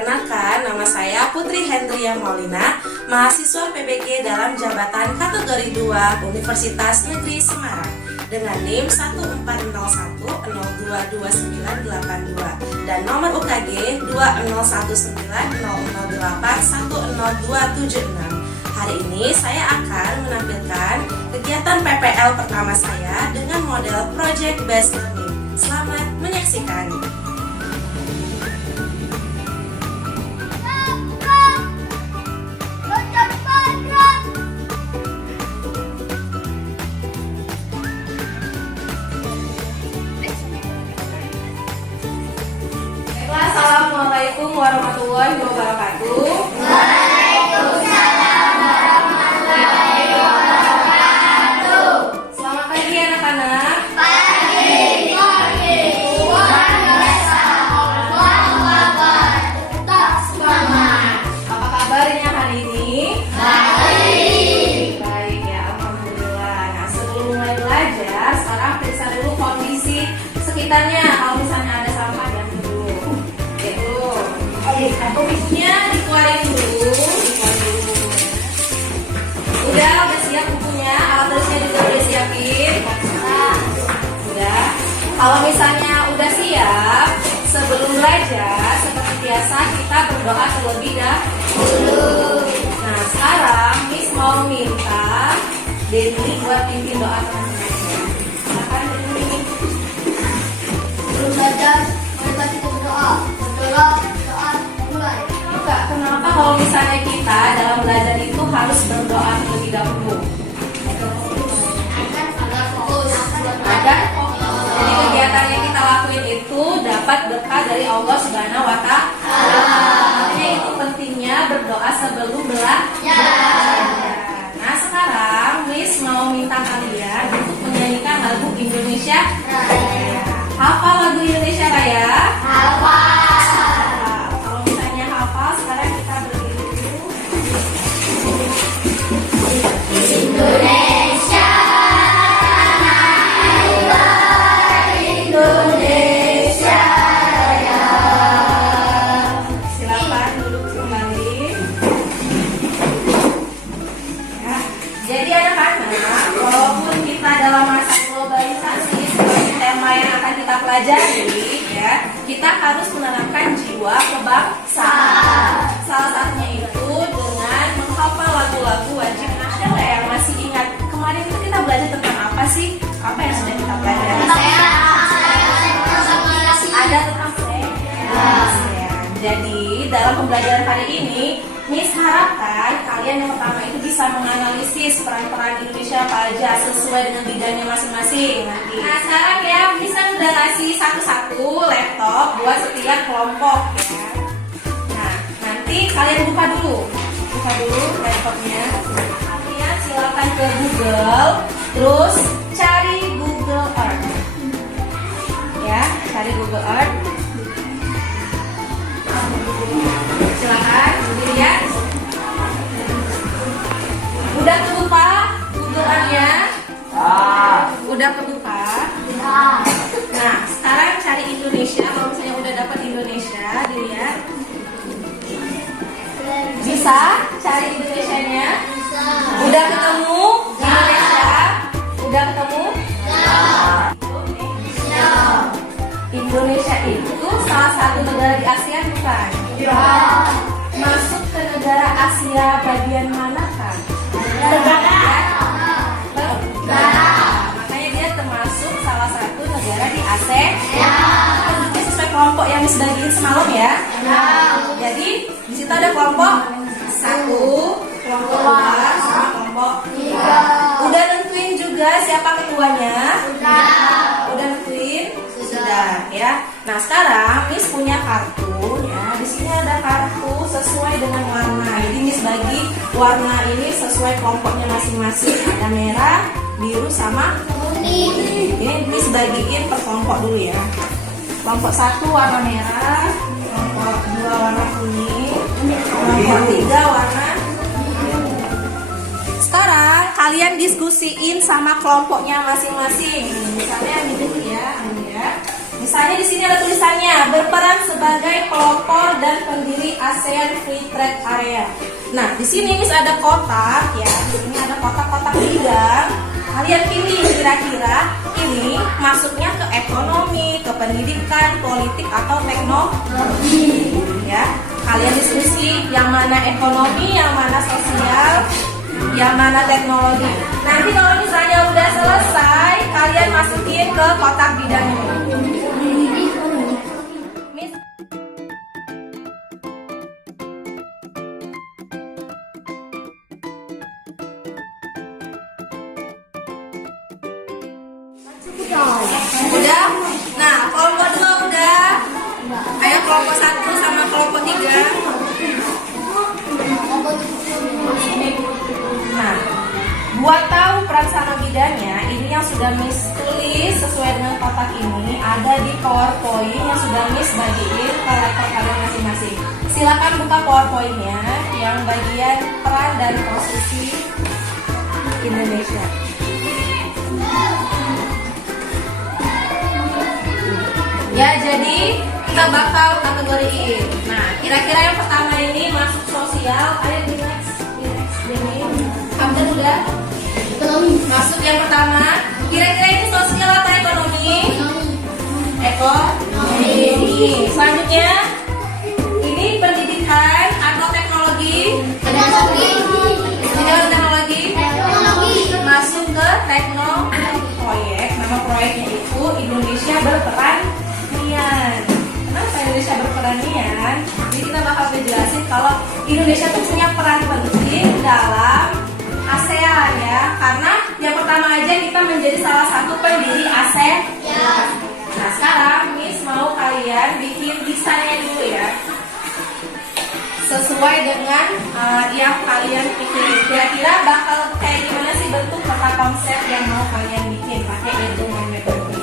Perkenalkan, nama saya Putri Hendria Maulina, mahasiswa PBG dalam jabatan kategori 2 Universitas Negeri Semarang dengan NIM 1401022982 dan nomor UKG 201900081026. Hari ini saya akan menampilkan kegiatan PPL pertama saya dengan model Project Based Learning. Selamat menyaksikan. Assalamualaikum warahmatullahi wabarakatuh. Waalaikumsalam warahmatullahi wabarakatuh. Selamat pagi anak-anak. Pagi. Luar biasa. Allahu Akbar. Tetap semangat. Apa kabarnya hari ini? Baik. Baik ya, alhamdulillah. Nah, sebelum mulai belajar, sekarang periksa dulu kondisi sekitarnya. Kalau misalnya ada sampah, jangan dulu. Bukunya dikeluarin dulu. Udah siap bukunya, alat tulisnya juga udah siapin. Udah. Kalau misalnya udah siap, sebelum belajar seperti biasa kita berdoa terlebih dahulu. Nah, sekarang Miss mau minta Denny buat pimpin doa teman-teman. Silakan Denny. Sebelum belajar, mari kita berdoa. Berdoa, mulai. Enggak, kenapa kalau misalnya kita dalam belajar itu harus berdoa terlebih dahulu? Agar fokus. Agar jadi kegiatan yang kita lakuin itu dapat berkah dari Allah Subhanahu wa Ta'ala. Makanya itu pentingnya berdoa sebelum belajar. Nah, sekarang Miss mau minta kalian untuk menyanyikan lagu Indonesia Raya. Hafal lagu Indonesia Raya? Hafal. Kalau misalnya hafal, sekarang kita berdiri dulu. Indonesia, Indonesia Raya. Silakan duduk kembali. Ya. Jadi anak-anak, walaupun kita dalam masa globalisasi seperti tema yang akan kita pelajari, ya, kita harus menerapkan jiwa kebangsaan. Salah satunya itu dengan menghafal lagu-lagu wajib nasional. Yang masih ingat kemarin itu kita belajar tentang apa sih? Apa yang sudah kita pelajari? Ada tentang ASEAN. Jadi dalam pembelajaran hari ini, Miss harapkan kalian yang pertama itu bisa menganalisis peran-peran Indonesia apa aja sesuai dengan bidangnya masing-masing nanti. Nah, sekarang ya, Miss kan udah ngasih satu-satu laptop buat setiap kelompok ya. Nah, nanti kalian buka dulu laptopnya. Kalian silakan ke Google, terus cari Google Earth. Ya, cari Google Earth. Silakan dilihat. Udah kebuka Google Earth-nya? Udah kebuka. Nah, sekarang cari Indonesia. Kalau misalnya udah dapat Indonesia, dilihat. Bisa cari Indonesianya? Udah ketemu Indonesia? Udah ketemu? Indonesia itu salah satu negara di Asia bukan? Masuk ke negara Asia bagian manakah? Tenggara. Makanya dia termasuk salah satu negara di Asia. Ini sesuai kelompok yang disebagiin semalam ya. Jadi di situ ada kelompok 1, kelompok 2, sama kelompok 3. Udah nentuin juga siapa ketuanya? Udah nentuin? Sudah ya. Nah, sekarang Miss punya kartu ya. Di sini ada kartu sesuai dengan warna. Jadi Miss bagi warna ini sesuai kelompoknya masing-masing. Ada merah, biru sama kuning. Ini Miss bagiin per kelompok dulu ya. Kelompok 1 warna merah, kelompok 2 warna kuning, kelompok 3 warna biru. Sekarang kalian diskusiin sama kelompoknya masing-masing. Misalnya ini ya. Misalnya di sini ada tulisannya berperan sebagai pelopor dan pendiri ASEAN Free Trade Area. Nah, di sini Miss ada kotak ya. Di sini ada kotak-kotak bidang. Kalian pilih kira-kira ini masuknya ke ekonomi, ke pendidikan, politik atau teknologi. Ya, kalian diskusi yang mana ekonomi, yang mana sosial, yang mana teknologi. Nanti kalau misalnya udah selesai, kalian masukin ke kotak bidang ini. Miss udah? Nah, kelompok 2 udah. Ayo kelompok 1 sama kelompok 3. Nah, buat tahu peran sama bidangnya, ini yang sudah Miss tulis sesuai dengan kotak ini ada di PowerPoint yang sudah Miss bagiin ke laptop kalian masing-masing. Silakan buka PowerPoint-nya yang bagian peran dan posisi Indonesia. Ya, jadi kita bakal kategoriin. Nah, kira-kira yang pertama ini masuk sosial. Ayo di next, Demi. Hamdan udah? Ekonomi. Masuk yang pertama. Kira-kira ini sosial atau ekonomi? Ekonomi. Selanjutnya, ini pendidikan atau teknologi? Teknologi. Pendidikan teknologi. Teknologi. Masuk ke teknoproyek. Nama proyeknya itu Indonesia Berperan Nian. Kenapa Indonesia berperan nian? Jadi kita bakal ngejelasin kalau Indonesia tuh punya peran penting dalam ASEAN ya. Karena yang pertama aja kita menjadi salah satu pendiri ASEAN. Nah, sekarang Miss mau kalian bikin desainnya dulu ya. Sesuai dengan yang kalian pikirin. Kira-kira bakal kayak gimana sih bentuk peta konsep yang mau kalian bikin pakai ilmu metode.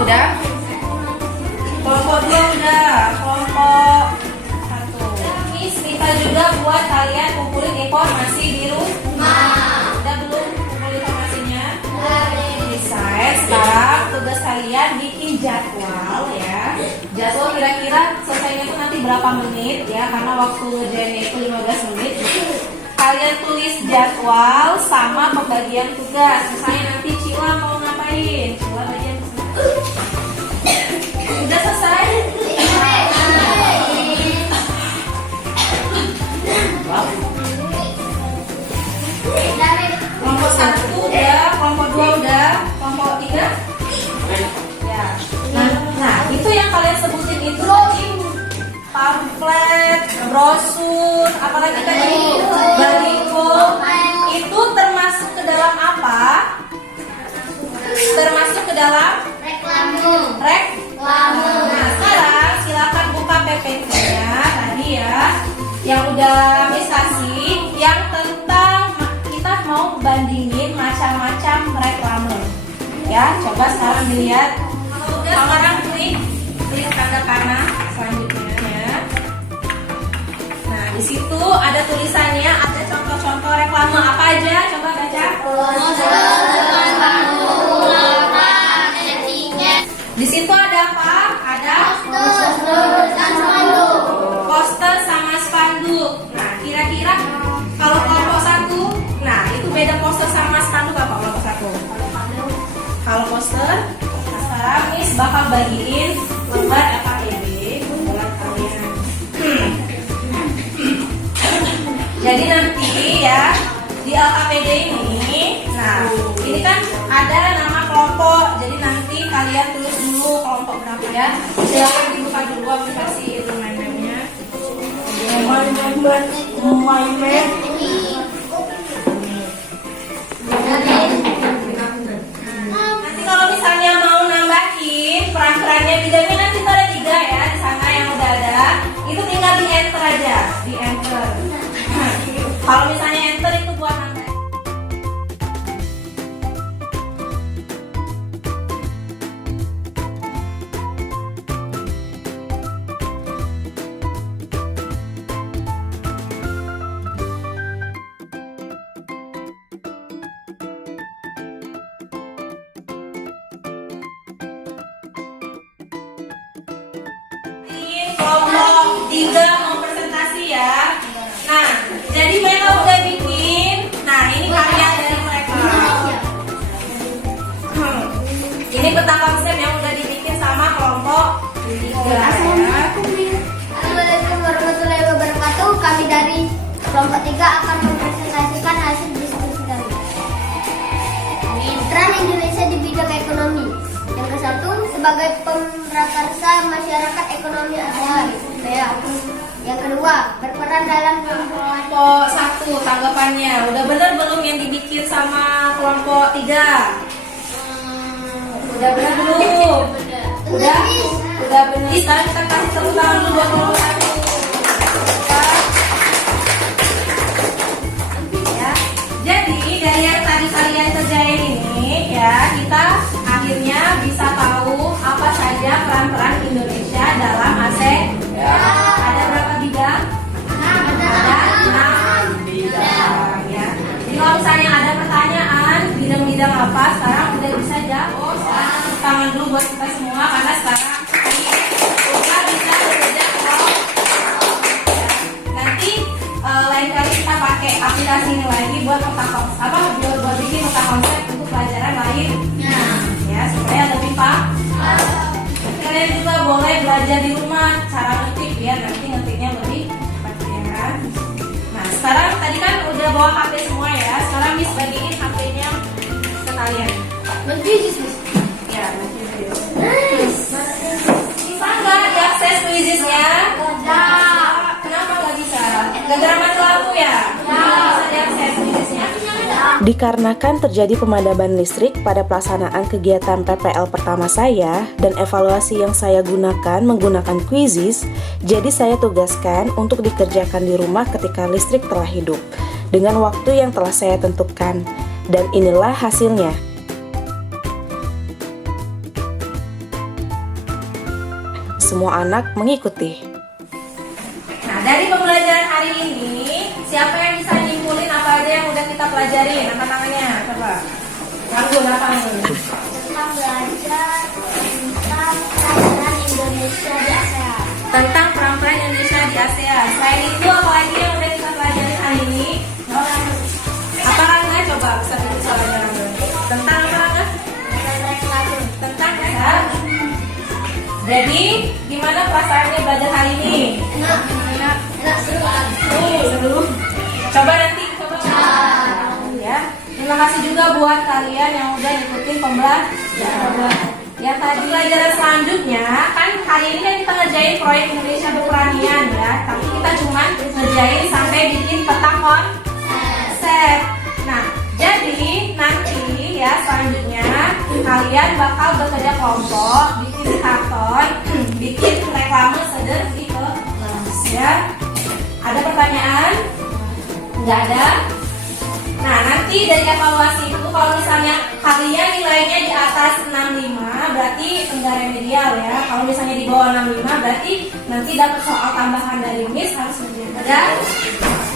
Udah? Kelompok 2 udah. Kelompok 1. Miss minta juga buat kalian kumpulin informasi di rumah. Udah belum kumpulin informasinya? Desain. Sekarang tugas kalian bikin jadwal ya. Jadwal kira-kira selesainya itu nanti berapa menit ya. Karena waktu ngerjainnya itu 15 menit. Kalian tulis jadwal sama pembagian tugas. Misalnya nanti Cila mau ngapain? Cila bagian udah selesai? Kelompok 1 udah, kelompok 2 udah, kelompok 3? Ya. Nah, itu yang kalian sebutin itu tadi pamflet, brosur, apalagi tadi baliho. Itu termasuk ke dalam apa? Termasuk ke dalam reklame. Nah, sekarang silakan buka PPT-nya tadi ya, yang udah Miss kasih, yang tentang kita mau bandingin macam-macam reklame. Ya, coba sekarang dilihat. Kalau udah sekarang klik tanda panah selanjutnya ya. Nah, di situ ada tulisannya, ada contoh-contoh reklame apa aja? Coba baca. Di situ ada apa? Ada poster sama spanduk. Nah, kira-kira kalau kelompok 1, nah itu beda poster sama spanduk apa kelompok 1? Kalau poster, nah sekarang Miss bakal bagiin lembar LKPD buat kalian. Jadi nanti ya di LKPD ini, nah ini kan ada nama kelompok. Jadi nanti kalian tulis dulu kelompok berapa ya. Silakan dibuka dulu aplikasi itu map-nya. Nanti kalau misalnya mau nambahin peran-perannya bidangnya nanti ada 3 ya di sana yang udah ada. Itu tinggal di enter aja, di enter. Kalau misalnya enter itu buat nambah. Assalamualaikum warahmatullahi wabarakatuh. Kami dari kelompok 3 akan mempresentasikan hasil diskusi kami. Peran Indonesia di bidang ekonomi. Yang ke-1, sebagai pemrakarsa masyarakat ekonomi ASEAN. Yang kedua, berperan dalam Kelompok 1 tanggapannya udah bener belum yang dibikin sama kelompok 3? Udah bener belum? Udah bener. Sekarang kita kasih tepuk tangan dulu buat kelompok 1. Ya. Jadi dari yang tadi kalian kerjain ini ya, kita akhirnya bisa tahu apa saja peran-peran Indonesia dalam ASEAN. Ada berapa bidang? Ada 6 bidang ya. Jadi kalau misalnya ada pertanyaan bidang-bidang apa, sekarang udah bisa jawab. Tepuk tangan dulu buat kita semua karena sekarang udah bisa bekerja kelompok. Nanti lain kali kita pakai aplikasi ini lagi buat buat bikin peta konsep untuk pelajaran lain. Ya supaya lebih paham. Kalian juga boleh belajar di rumah cara ngetik biar nanti ngetiknya lebih cepat ya. Nah sekarang tadi kan udah bawa HP semua ya. Sekarang Miss bagiin HP-nya ke kalian. Ya, bisa nggak diakses Quiziznya? Kenapa nggak bisa? Gara-gara mati lampu ya? Nggak bisa diakses Quiziznya? Dikarenakan terjadi pemadaman listrik pada pelaksanaan kegiatan PPL pertama saya dan evaluasi yang saya gunakan menggunakan Quizizz, jadi saya tugaskan untuk dikerjakan di rumah ketika listrik telah hidup dengan waktu yang telah saya tentukan. Dan inilah hasilnya. Semua anak mengikuti. Nah, dari pembelajaran hari ini, siapa yang bisa nyimpulin apa aja yang udah kita pelajari? Angkat tangannya, coba. Ranggun, apa nih? Tentang belajar tentang peran Indonesia di ASEAN. Tentang peran-peran Indonesia di ASEAN. Selain itu, apa lagi yang udah kita pelajari hari ini? Apa Rangga? Coba, bisa bikin soalnya Rangga. Tentang apa Rangga? Tentang ya. Jadi, gimana perasaannya belajar hari ini? Enak, Seru. Coba nanti, coba. Ya. Terima kasih juga buat kalian yang udah ngikutin pembelajaran. Ya tadi pelajaran selanjutnya kan hari ini kan kita ngerjain proyek Indonesia Berperanian ya, tapi kita cuma ngerjain sampai bikin peta konsep. Nah, jadi nanti ya selanjutnya kalian bakal bekerja kelompok, bikin karton, bikin reklame sederhana ya. Ada pertanyaan? Nggak ada? Nah, nanti dari evaluasi itu kalau misalnya kalian nilainya di atas 65 berarti enggak remedial ya. Kalau misalnya di bawah 65 berarti nanti dapat soal tambahan dari Miss harus ngerjain. Ada?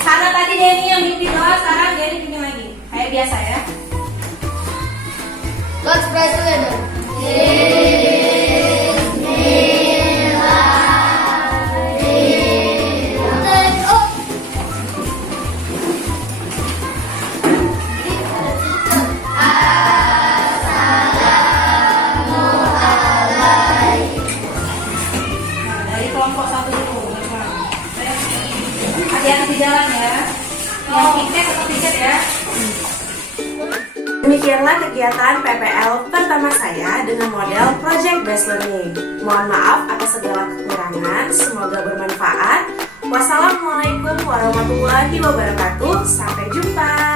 Karena tadi Denny yang bikin doa, sekarang Denny bikin lagi. Kayak biasa ya. Let's pray together. Dari kelompok 1 dulu. Hati-hati di jalan ya. Yang tiket atau tiket ya. Demikianlah kegiatan PPL pertama saya dengan model Project Based Learning. Mohon maaf atas segala kekurangan, semoga bermanfaat. Wassalamualaikum warahmatullahi wabarakatuh. Sampai jumpa.